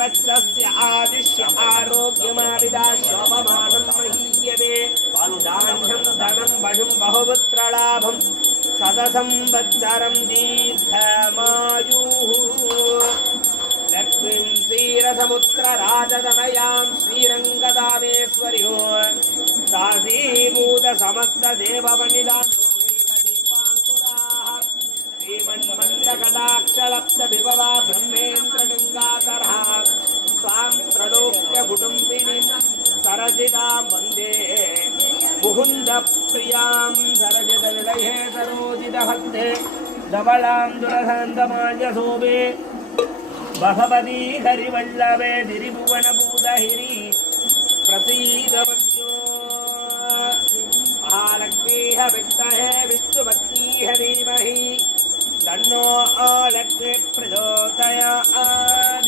वत्सस्य आदिश्य आरोग्यमाविदा शोभमानं महीयते धान्यं धनं पशुं बहुपुत्रलाभं सदसंवत्सरं दीर्घमायुः लक्ष्मीं क्षीरसमुद्रराजतनयां श्रीरङ्गदामेश्वर्यो दासीभूतसमस्तदेववनिदां श्रीमन्मन्दकटाक्षलब्धविभवा ब्रह्मेन्द्रगङ्गाधरः स्वां त्रलोक्यकुटुम्बिनीं सरसितां वन्दे मुकुन्दप्रियां सरसितनिलये सरोजितहस्ते धवलां दुरसान्तमार्यशोभे भगवती हरिवल्लभे धिरिभुवनभूतहिरी प्रसीदवन्यो महालक्ष्मीः विद्महे विष्णुपत्नीः धीमहि तन्नो लक्ष्मी प्रचोदयात्।